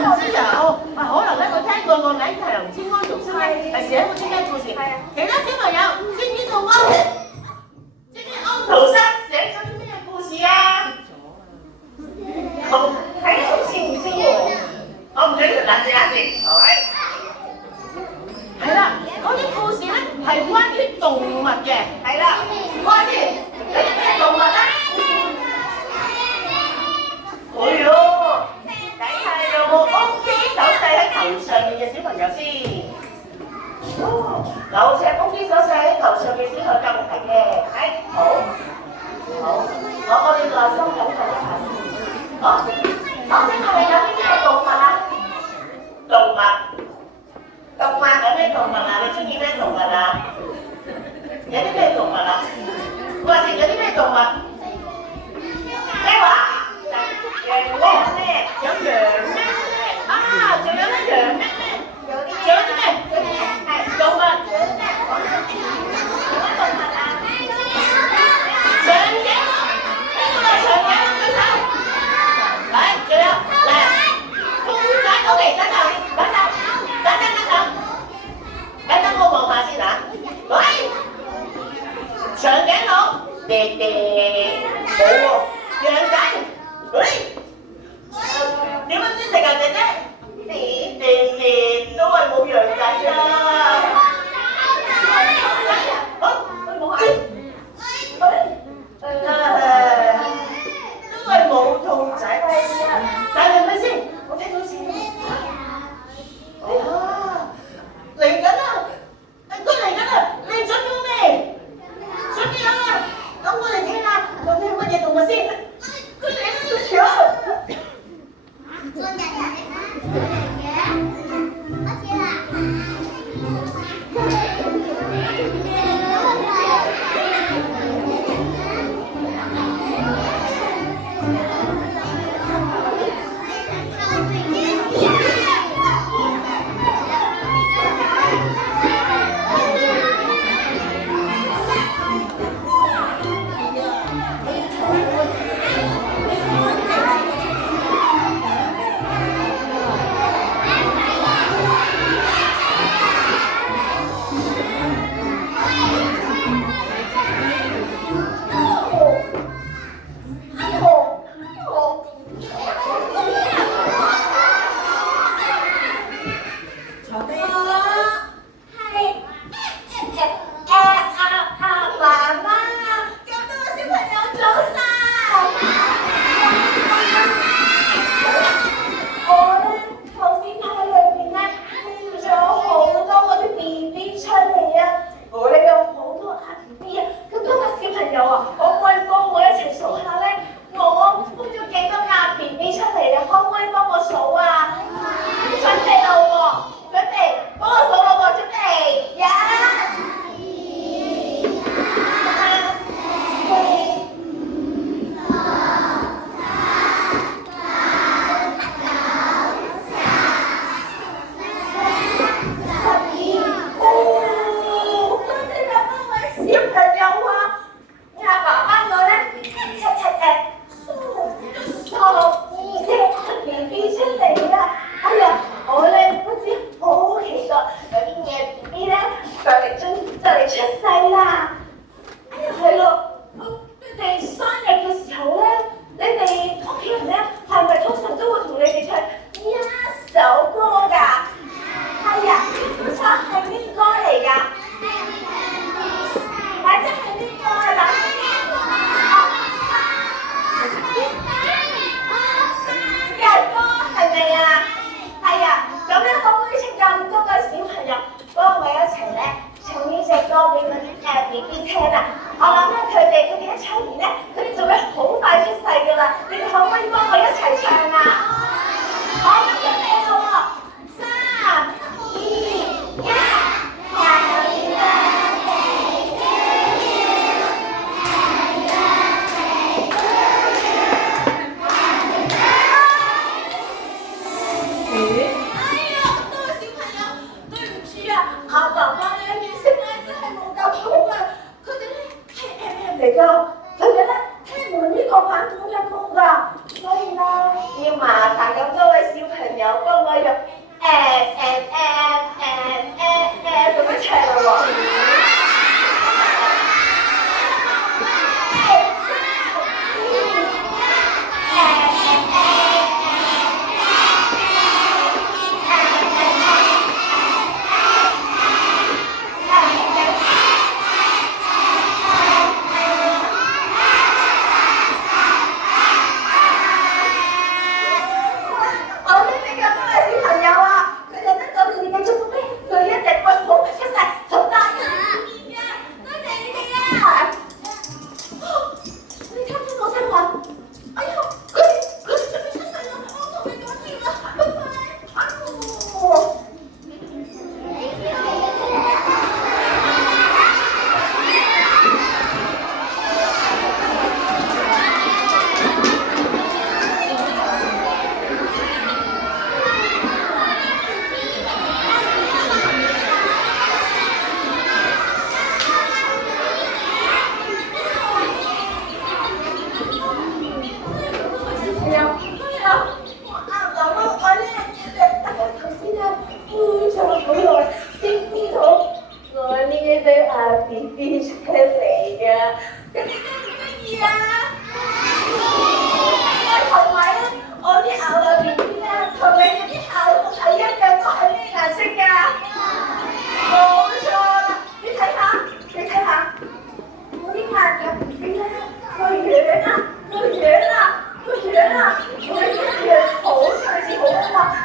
唔知啊，可能咧佢聽過個名係劉千安讀書咧，係寫過啲咩故事？其他小朋友知唔知道安徒生寫咗啲咩故事啊？睇好似唔知喎，我唔記得冷靜，好咪？係啦，嗰啲故事咧係關於動物嘅，係啦，關於有啲咩動物咧？哎呦，睇下有冇 OK 手勢喺頭上面嘅小朋友先。有隻 OK 手勢喺頭上面先去答問題嘅，好，我哋耐心等候一下先。好，請問你有啲咩動物啊？動物有咩動物啊？你中意咩動物啊？有啲咩動物啊？或者有啲咩動物？咩話？羊咩？有羊咩？啊，仲有咩羊咩？仲有啲咩？係動物。有乜動物啊？長頸鹿，邊個係長頸鹿舉手？嚟，仲有嚟，公仔，OK，等我望下先啊。喂，長頸鹿，冇喎，羊仔，喂。點樣先食啊，姐姐？都係冇羊仔啊！好，冇係，都係冇兔仔啊！但係咪先？我聽到先。嚟緊啦！佢嚟緊啦！你準備好未？準備好啦！咁我哋聽下究竟係乜嘢動物先？佢嚟緊要搶！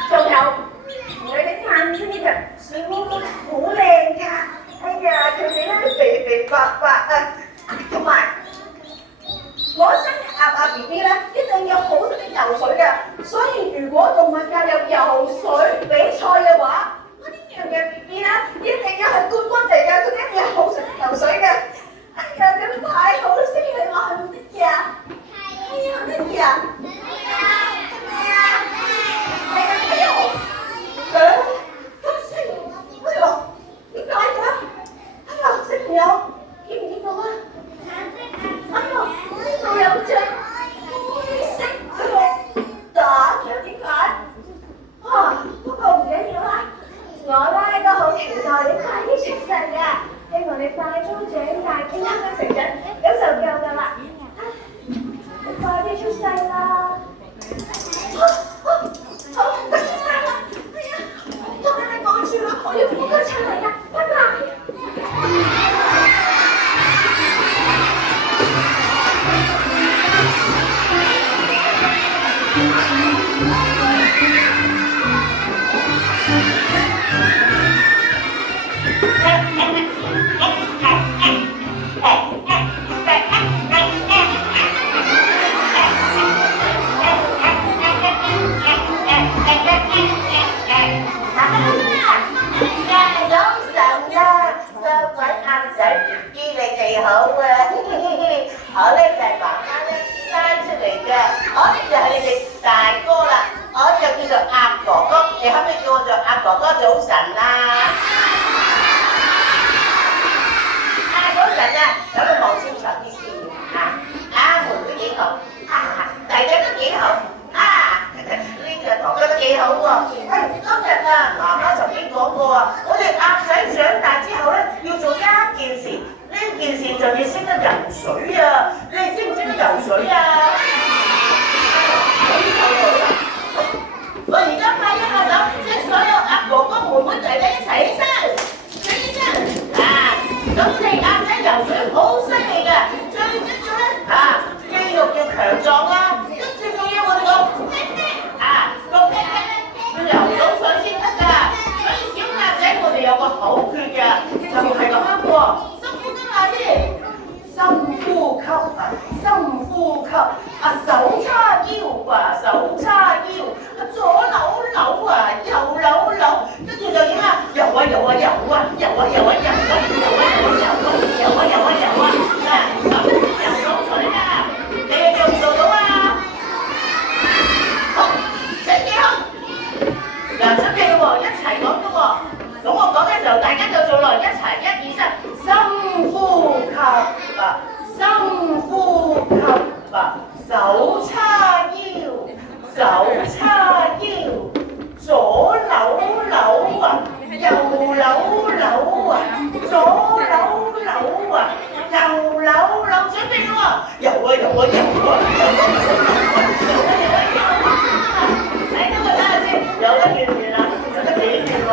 仲有你哋眼睛嘅水汪汪好靚㗎，哎呀佢哋咧肥肥白白啊，同埋我生鴨 B B 咧一定要好識游水嘅，所以如果動物界有游水比賽嘅話，我呢樣嘅 B B 咧一定要係冠軍嚟㗎，佢一定要好識游水嘅。哎呀，咁太好識你我係唔得嘅，哎呀好得意啊！係啊，係啊，哎呦，咁識，哎呦，點解嘅？哎呀，小朋友見唔見到啊？哎呦，呢度有隻灰色嘅打嘅，點解？啊，不過唔緊要啦，我咧都好期待你快啲出世嘅。希望你快速長大，健康嘅成長，咁就夠㗎啦。你快啲出世啦！好，佢出世啦！哎呀，我俾你講住啦，我要呼佢出嚟㗎，拜拜。好啊，我咧就係媽媽咧生出嚟嘅，我咧就係你哋大哥啦，我就叫做鴨哥哥，你可唔可以叫我做鴨哥哥早晨啊？早晨啊，咁你望清楚啲先啊，阿妹都幾好，大家都幾好，呢個哥哥都幾好喎。今日啊，媽媽曾經講過啊，我哋鴨仔長大之後咧要做一件事。呢件事就要識得游水啊！你哋識唔識得游水啊？我而家派一下手，請所有鴨哥哥妹妹仔仔一齊起身，起身咁你鴨仔游水好犀利㗎，最緊要咧肌肉要強壯啊，跟住仲要我哋個屁屁咧要游到水先得㗎，所以小鴨仔我哋有個口訣㗎，就係咁樣喎。深呼吸啊，深呼吸手叉腰啊，手叉腰左扭扭啊，右扭扭，跟住就點啊？游啊游啊游啊，游啊游啊游啊，游啊游啊游啊，游啊游啊游啊，咁先游到水㗎。你哋做唔做到啊？好，請記好。嗱，準備咯喎，一齊講咯喎。咁我講嘅時候，大家就做落一齊，1、2、3，深呼吸啊，深呼吸啊，手叉腰，手叉腰，左扭扭啊，右扭扭啊，左扭扭啊，右扭扭，準備咯喎，游啊游啊游啊，游啊游啊游啊，游啊游啊游啊，嚟等我睇下先，游得遠唔遠啊？游得幾遠喎？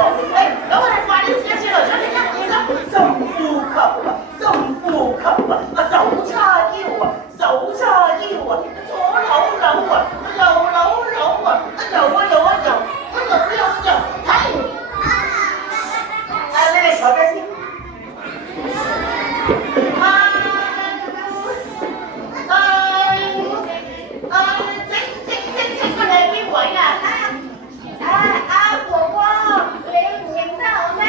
咁我哋快啲試一試嚟，準備1、2、3，深呼吸啊，深呼吸啊，手叉腰啊，手叉腰啊，左扭扭啊，右扭扭啊，游啊游啊游，停！你哋坐低先。整個你係邊位啊？阿婆婆，你唔認得我咩？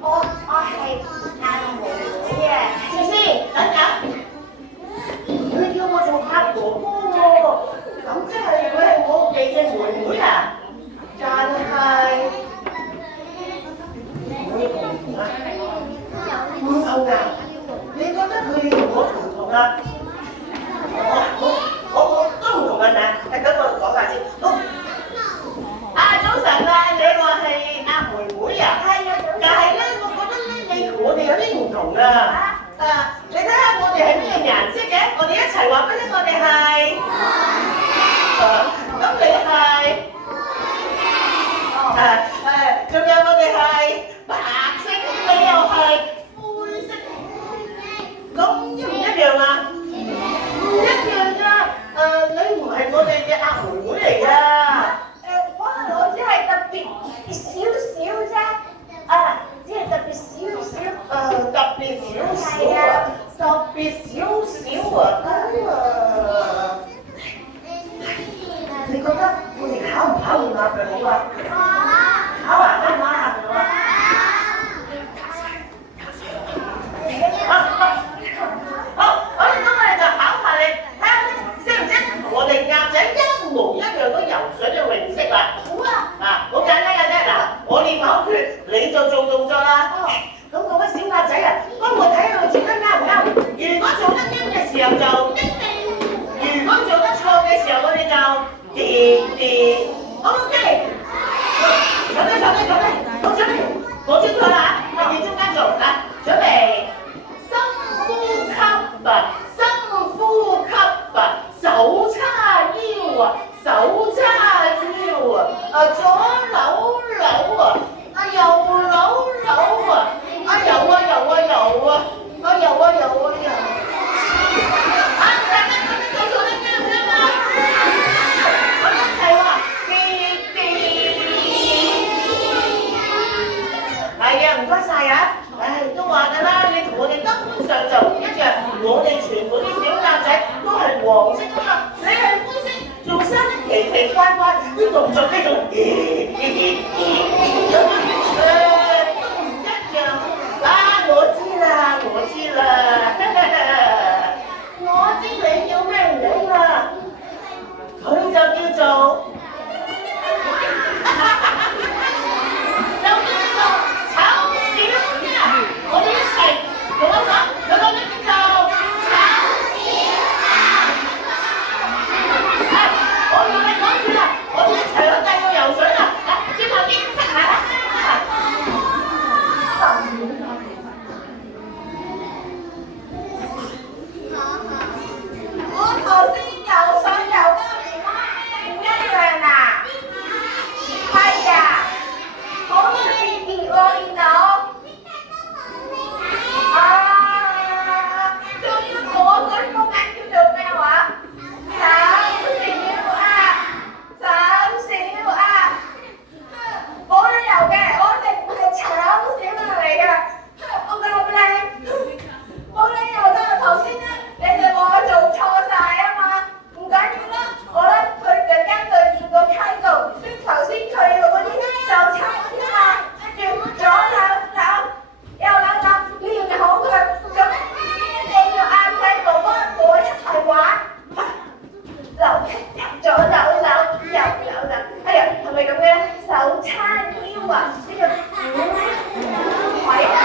我係阿妹妹啊！先生，等等，佢叫我做阿哥哥喎，咁即係佢係我哋嘅妹妹啊？但係我同唔同啊？唔同啊！你覺得佢同我同唔同啊？我都唔同啊！嗱，等我講下先。早晨啊，你話係阿妹妹啊？係啊，但係咧，我覺得咧，我哋有啲唔同啊。你睇下我哋係咩顏色嘅？我哋一齊話俾你聽，我哋係。咁你係？仲有我哋係白色，你又係灰色。咁一唔一樣啊？唔一樣㗎。你唔係我哋嘅阿妹妹嚟㗎。可能我只係啊，呢個鬼有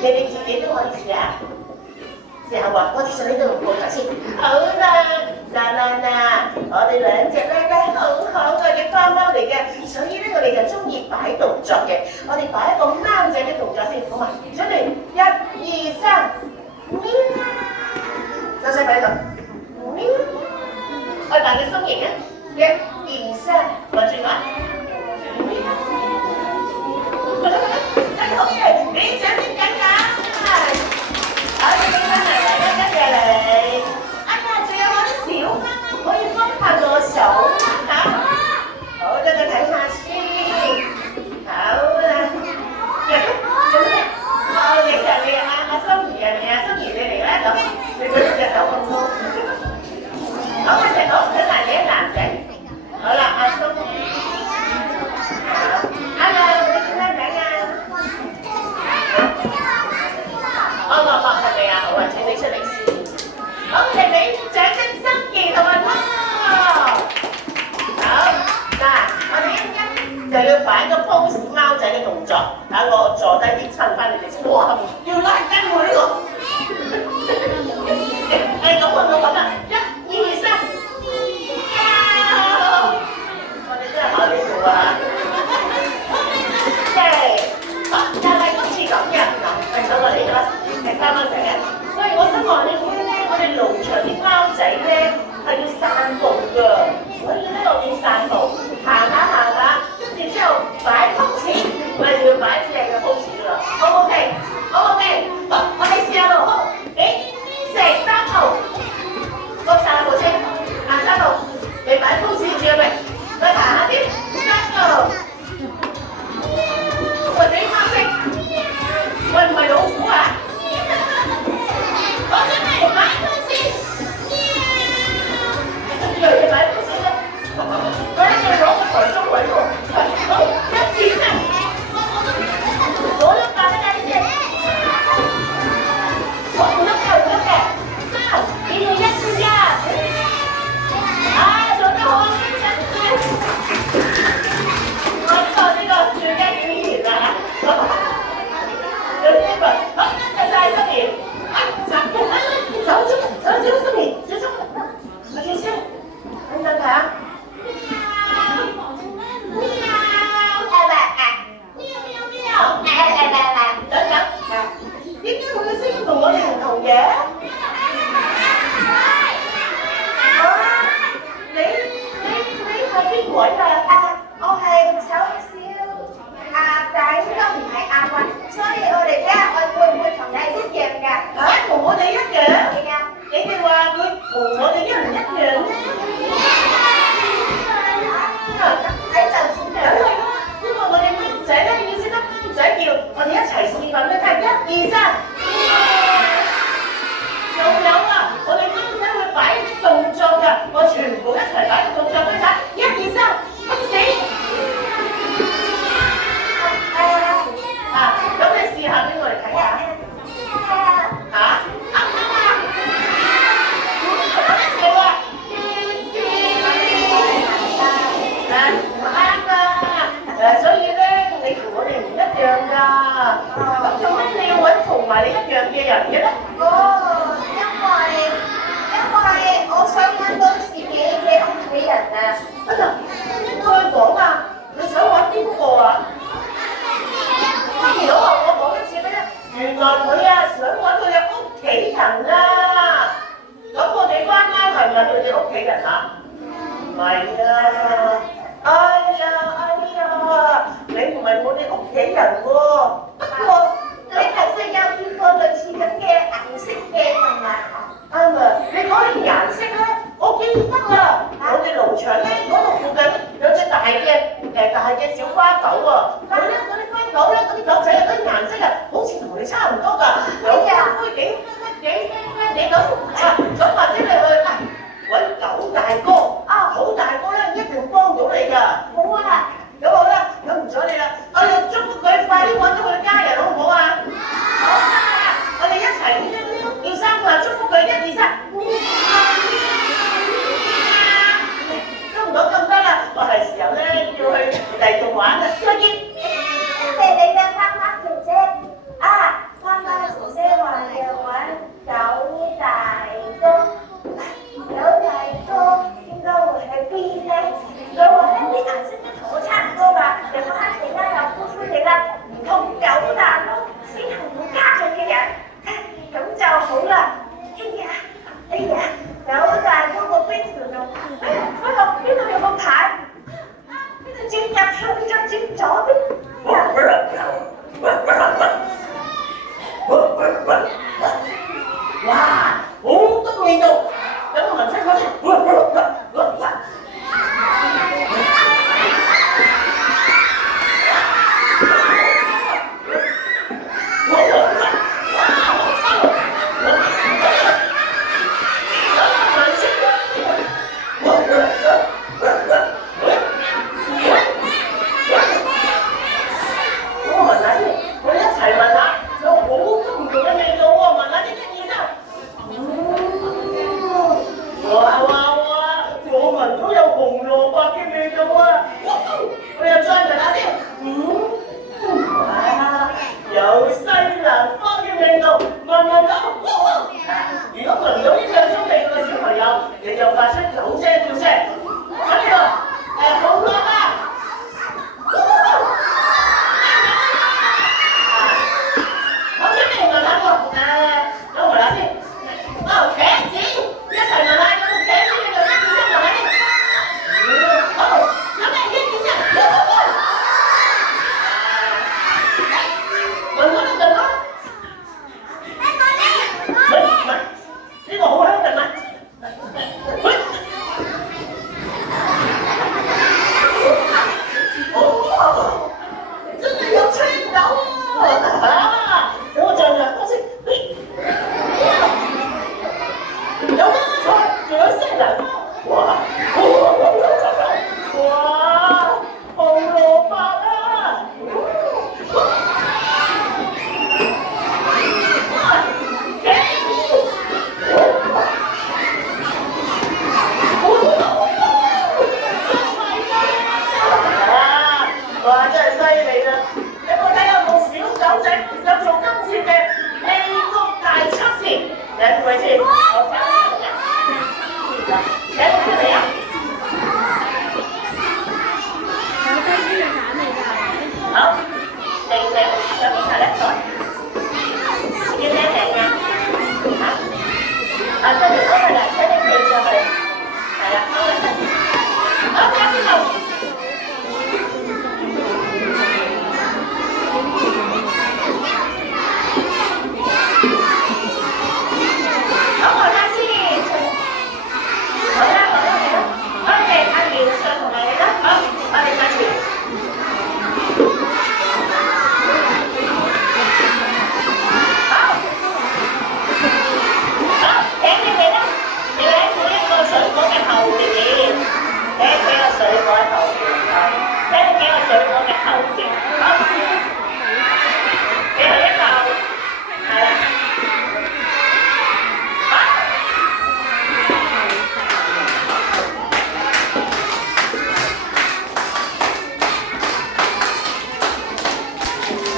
你哋自己都可以試下。試下話，我上呢度報頭先。好啦，嗱，我哋兩隻咧好可愛嘅花貓嚟嘅，所以咧我哋就中意擺動作嘅。我哋擺一個貓仔嘅動作先，好嘛？準備1、2、3，喵！手勢擺喺度，喵！我哋扮隻鬆形啊！1、2、3，望住我。好嘅，你掌聲緊㗎！好，你跟嚟，跟住嚟。哎呀，仲有我啲小貓貓可以幫下我手嚇。好，等我睇下先。好啦，做咩？哦，你阿心怡啊，心怡你嚟啦咁，你舉隻手咁高。好，我隻好，睇埋你一男仔。好啦，阿心怡。好，Hello，你叫咩名啊？樂係咪啊？好啊，請你出嚟先。好，你俾掌聲心怡同埋พ่好，嗱，我哋一就要擺個 pose 貓仔嘅動作。等我坐低啲襯翻你哋先。哇，要拉筋喎呢個。咁我咁啦，1、2、3，我哋真係考你做啊！好，又係今次咁嘅嗱，係坐落嚟㗎啦。貓仔啊！喂，我想話你聽咧，我哋農場啲貓仔咧係要散步㗎，所以咧我要散步，行下，跟住之後擺 pose， 我哋要擺正嘅 pose 㗎啦。好 OK，好 OK，好，我哋試下咯，好，食3號，個散步先，行3號，你擺 pose 住未？再行下先，3號，喂，你貓仔，喂唔係老虎啊？我準備擺 pose，跟住又要擺 pose咧，嗰啲要攞個台中位喎。好，1、2、3，我都擺得緊先，我唔喐嘅，3、2、1，啊，做得好，呢個最佳表現啦，有啲乜？好，多謝晒心怡。走，心怡，小心，我小心，等等下。點解佢嘅聲音同我哋唔同嘅？你係邊位啊？我係醜小但係應該唔係亞軍，所以我哋睇下我會唔會同你一樣㗎？同我哋一樣？係啊。你哋話佢同我哋一唔一樣咧？喺就咁樣係咯，因為我哋貓仔咧要識得貓仔叫，我哋一齊示範俾佢睇，1、2、3。仲有啊，我哋貓仔會擺啲動作㗎，我全部一齊擺個動作俾你睇，1、2、3，開始。咁你試下俾我哋睇下。所以咧，你同我哋唔一樣㗎。咁做咩你要揾同埋你一樣嘅人嘅咧？因為我想揾到自己嘅屋企人啊。應該講啊，你想揾邊個啊？如果話我講一次咩？原來佢啊想揾佢嘅屋企人啊。咁我哋翻貓係咪佢哋屋企人啊？唔係啊。哎呀，你唔係我哋屋企人喎。不過你係咪有見過類似咁嘅顏色嘅動物啊？啱啊！你講起顏色咧，我記得啦。我哋農場咧嗰度附近有隻大嘅小花狗喎。但係咧嗰啲花狗咧，嗰啲狗仔嗰啲顏色啊，好似同你差唔多㗎。西蘭花嘅味道，聞唔聞到？如果聞到呢兩種味道嘅小朋友，你就發出九聲叫聲。睇呢個好多啦！我請你聞下喎，等我聞下先。哦，茄子，一齊聞下有冇茄子嘅兩聲叫聲聞下先。好，有咩聲叫聲？聞到就聞到。呢個好香嘅咩？哦，真係有青豆啊！等我陣間先。有咩菜？仲有西蘭花。哇！哇！紅蘿蔔啊！哇！真係犀利啦！你有冇睇有冇小狗仔有做今次嘅味覺大測試？你係咪先？我請你嚟啊！請你嚟啊！好，你有邊個咧？要咩名啊？嚇？跟住嗰個嚟，請你記上去。係啦，好，喺邊度？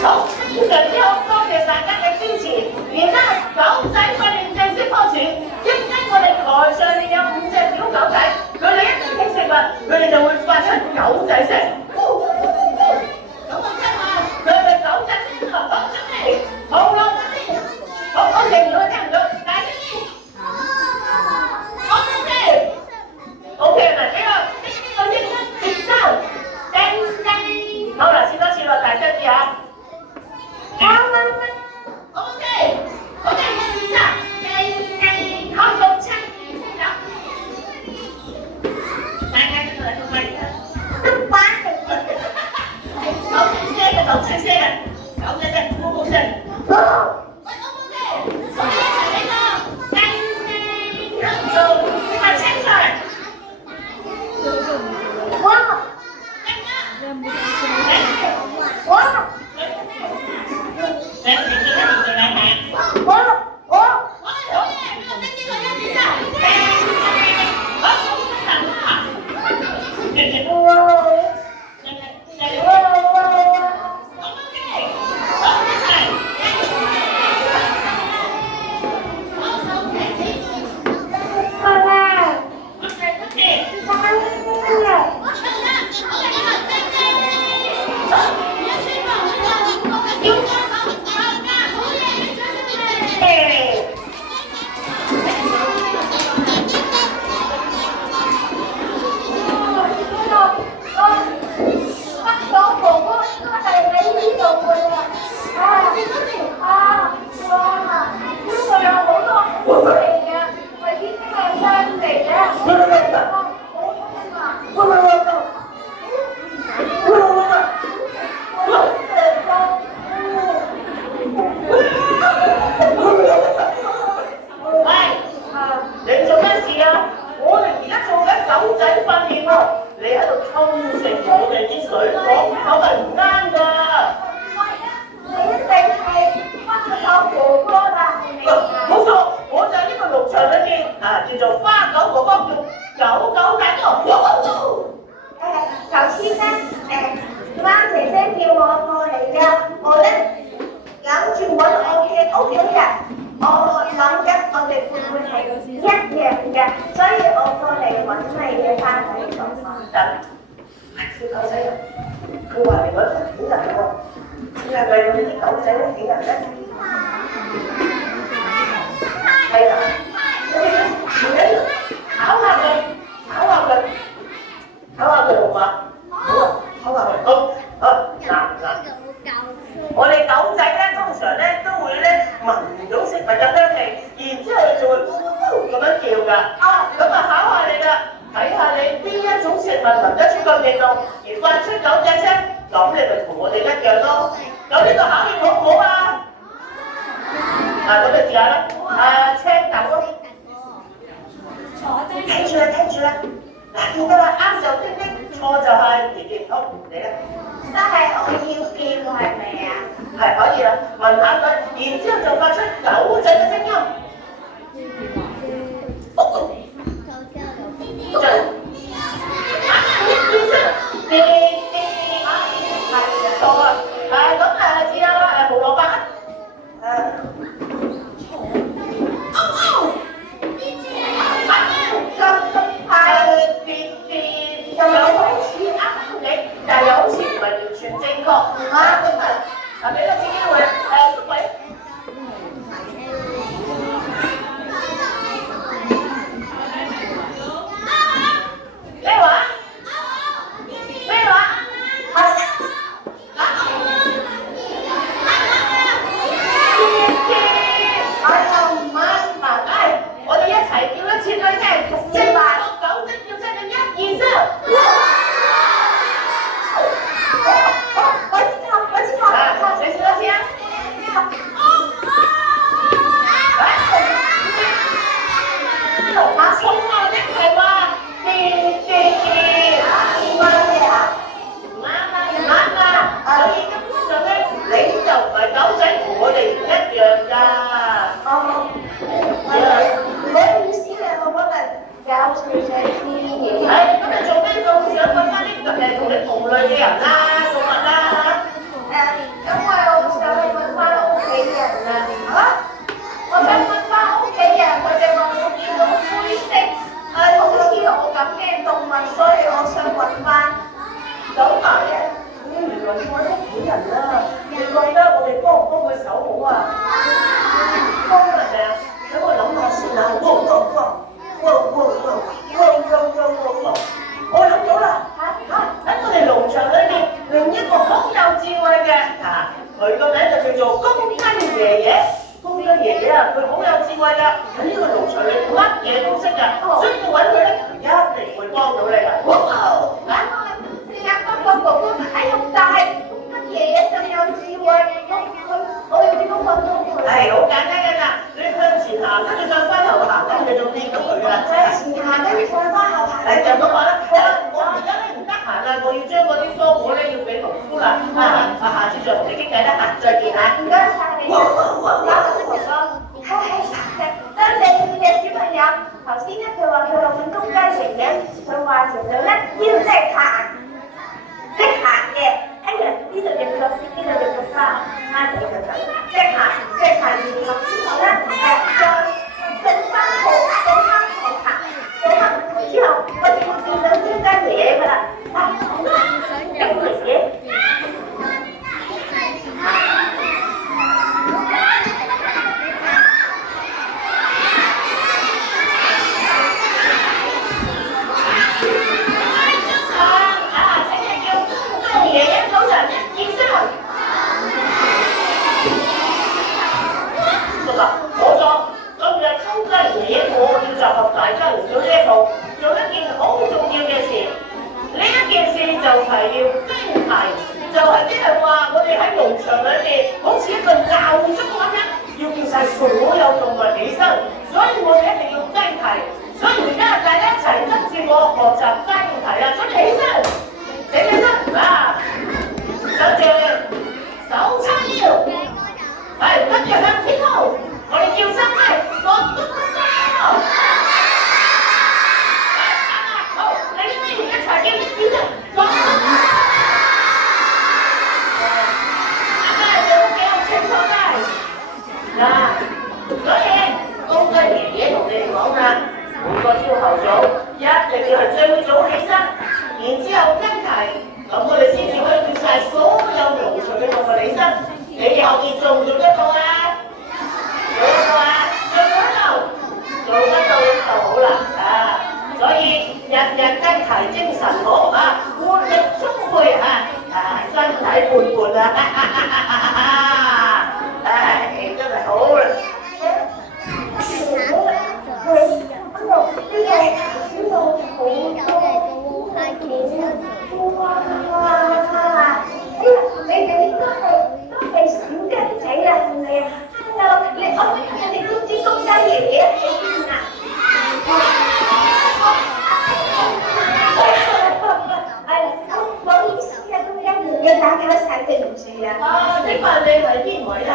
好，非常之好，多謝大家嘅支持。而家狗仔訓練正式開始，一陣我哋台上面有5隻小狗仔，佢哋一定識食物，佢哋就會發出狗仔聲。咁我聽下，佢哋狗仔聲好出嚟，好啦，先，好，OK，如果聽唔到，大聲啲。OK，嗱，呢個應該接收，叮叮。好啦，試多次咯，大聲啲嚇。OK，我哋試下，開動車，大家呢個嚟做乜嘢？狗仔聲嘅，狗仔聲嘅，狗仔聲，咕咕聲。喂，我哋一齊嚟個，開動，開車出嚟。哇！哇！你做咩唔做兩下？我好嘢，邊個跟呢個一二三？好，行啦！屋企人，我諗緊我哋會唔會係一樣嘅？所以我過嚟揾你嘅翻喺度等。小狗仔啊，佢話嚟揾佢幾日喎？你係咪用呢啲狗仔咧幾日咧？係啊，唔緊要，考下佢，考下佢，考下佢好嘛？好啊，考下佢，好，嗱，我哋狗仔咧通常咧都會咧聞到食物嘅香氣，然之後就會咕咕咕咁樣叫㗎。咁啊考下你啦，睇下你邊一種食物聞得出個味道而發出狗仔聲，咁你咪同我哋一樣咯。咁呢個考驗好唔好啊？咁你試下啦。青豆咯。睇住啦，睇住啦。嗱，見到啦，啱就叮叮，錯就係甜甜。好，你啦。都係我要叫係咪啊？係可以啦，聞下佢，然之後就發出狗仔嘅聲音。個朝頭早一定要係最早起身，然之後跟齊，咁我哋先至可以叫晒所有農場嘅動物起身。你後邊做唔做得到啊？做得到啊？做得到就好啦啊！所以日日跟齊，精神好啊，活力充沛啊，身體勃勃啊！唉，真係好啦。你哋應該係小雞仔啊，係咪啊？Hello，你哋知唔知公雞爺爺喺邊啊？唔好意思啊，公雞爺爺打攪晒，對唔住啊。請問你係邊位啊？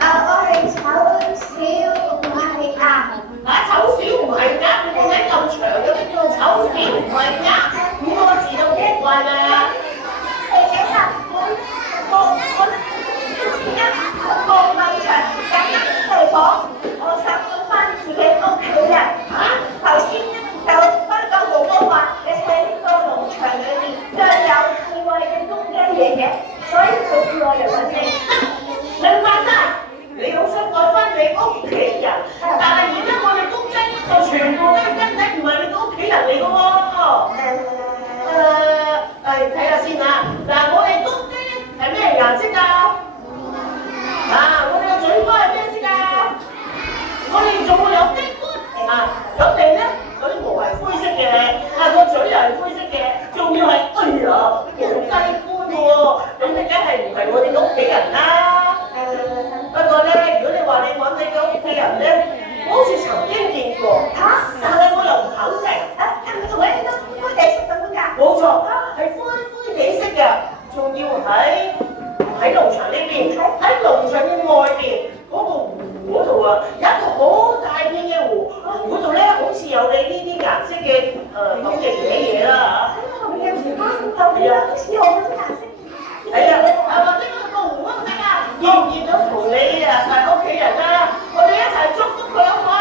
我係醜小唔係鴨。醜小唔係鴨，你個名咁長嘅，叫醜小唔係鴨，5個字都奇怪啦。個問題簡單嚟講，我想揾翻自己屋企人。頭先就翻個哥哥話，你喺呢個農場裏面最有智慧嘅公雞爺爺，所以佢叫我嚟揾你。明白晒，你好想揾翻你屋企人，但係而家我哋公雞就全部都係雞仔，唔係你個屋企人嚟嘅喎。睇下先啊。嗱，我哋公雞咧係咩顏色㗎？我哋個嘴巴係咩色㗎？我哋仲會有雞冠啊！咁你咧嗰啲毛係灰色嘅，個嘴又係灰色嘅，仲要係冇雞冠喎！咁你梗係唔係我哋屋企人啦？不過咧，如果你話你揾你嘅屋企人咧，我好似曾經見過但係我又唔肯定。係咪同你都灰地色咁樣㗎？冇錯，係灰地色嘅，仲要喺農場呢邊，喺農場嘅外邊嗰個湖嗰度啊，有一個好大片嘅湖，嗰度咧好似有你呢啲顏色嘅咁嘅嘢啦嚇。咁嘅湖係啊，好似我嗰啲顏色。係啊，或者嗰個湖嗰度啊，見唔見到同你屋企人啊？我哋一齊祝福佢好唔好啊？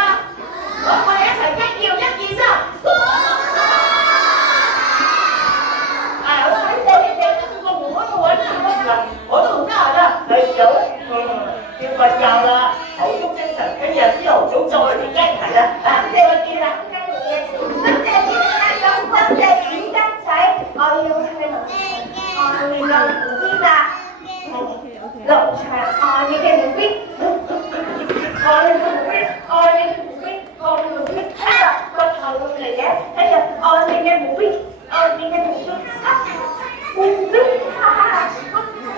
好，我哋一齊跟叫1、2、3。好啦，你哋去個湖嗰度揾啊！我都唔得閒啦，係時候要瞓覺啦，好足精神，聽日朝頭早再嚟一齊啦！再見啦，公雞爺爺，多謝你啦，咁多謝小雞仔，我要去農場外面嘅湖邊啦，農場外面嘅湖邊，外面嘅湖邊，外面嘅湖邊，外面嘅湖邊，哎呀，個頭嚟嘅，哎呀，外面嘅湖邊，外面嘅湖邊，湖邊啊！1、2、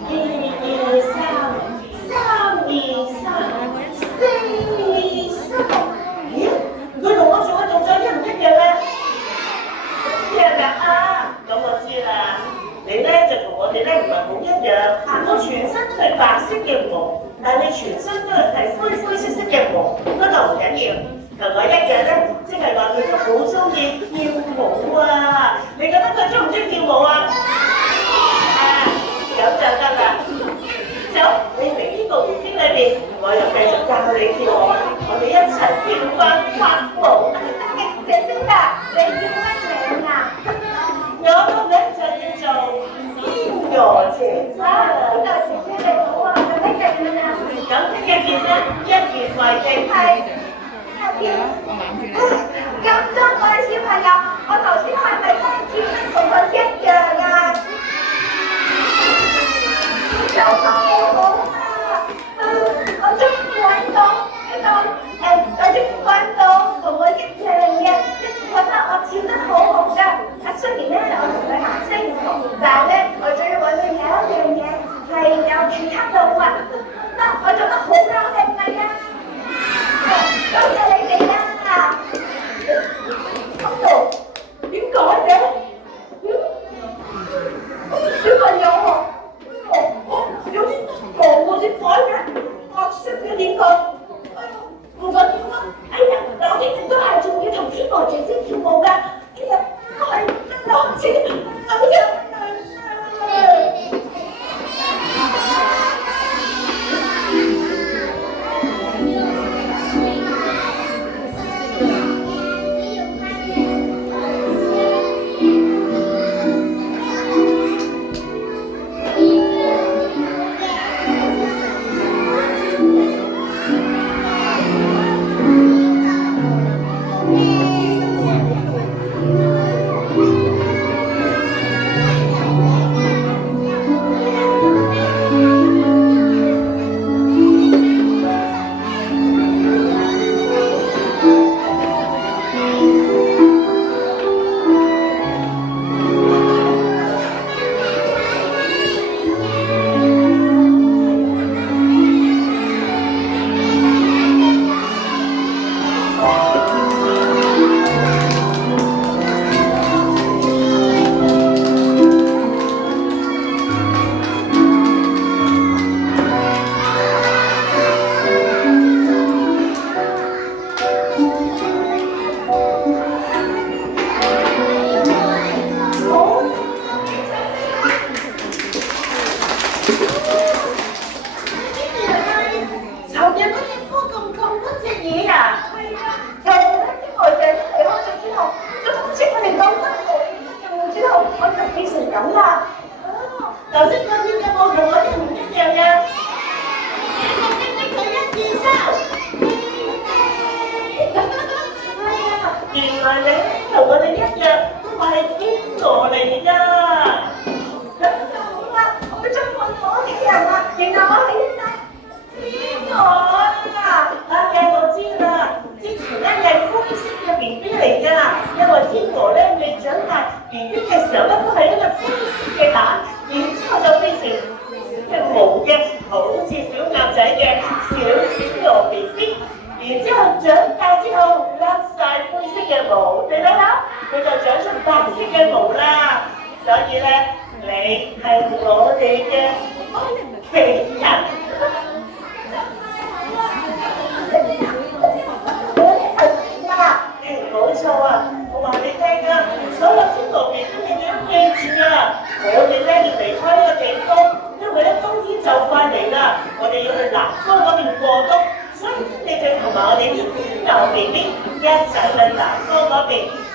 3，1、2、3，3、2、3，4、白色嘅毛，但係你全身都係灰色嘅毛，嗰就唔緊要。同我一樣咧，即係話佢都好中意跳舞啊！你覺得佢中唔中意跳舞啊？咁就得啦。走，你嚟呢個湖邊裏邊，我又繼續教你跳舞，我哋一齊跳翻花舞。姐姐啊，你叫乜名啊？我個名就叫做天鵝姐姐。天鵝姐姐你好啊，你喺邊啊？咁聽日見啦，一言為定。係。咁多位小朋友，我頭先係咪都跳得同佢一樣啊？就好好啊！我終於揾到一個有啲運動同我一樣嘅，覺得我跳得好好㗎。雖然咧我同佢顏色唔同，但係咧我最揾到有一樣嘢係有其他動物，我做得好高興㗎！多謝你哋啊！點解嘅？小朋友啊！有啲毛點解嘅？白色嘅點解？哎呀，唔緊要啦！哎呀，我哋都係仲要同天鵝姐姐跳舞㗎！哎呀，係我自己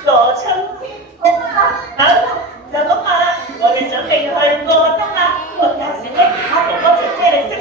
好想就咁話啦，我哋準備去過燈啦。我介紹咧，阿哥哥姐姐你識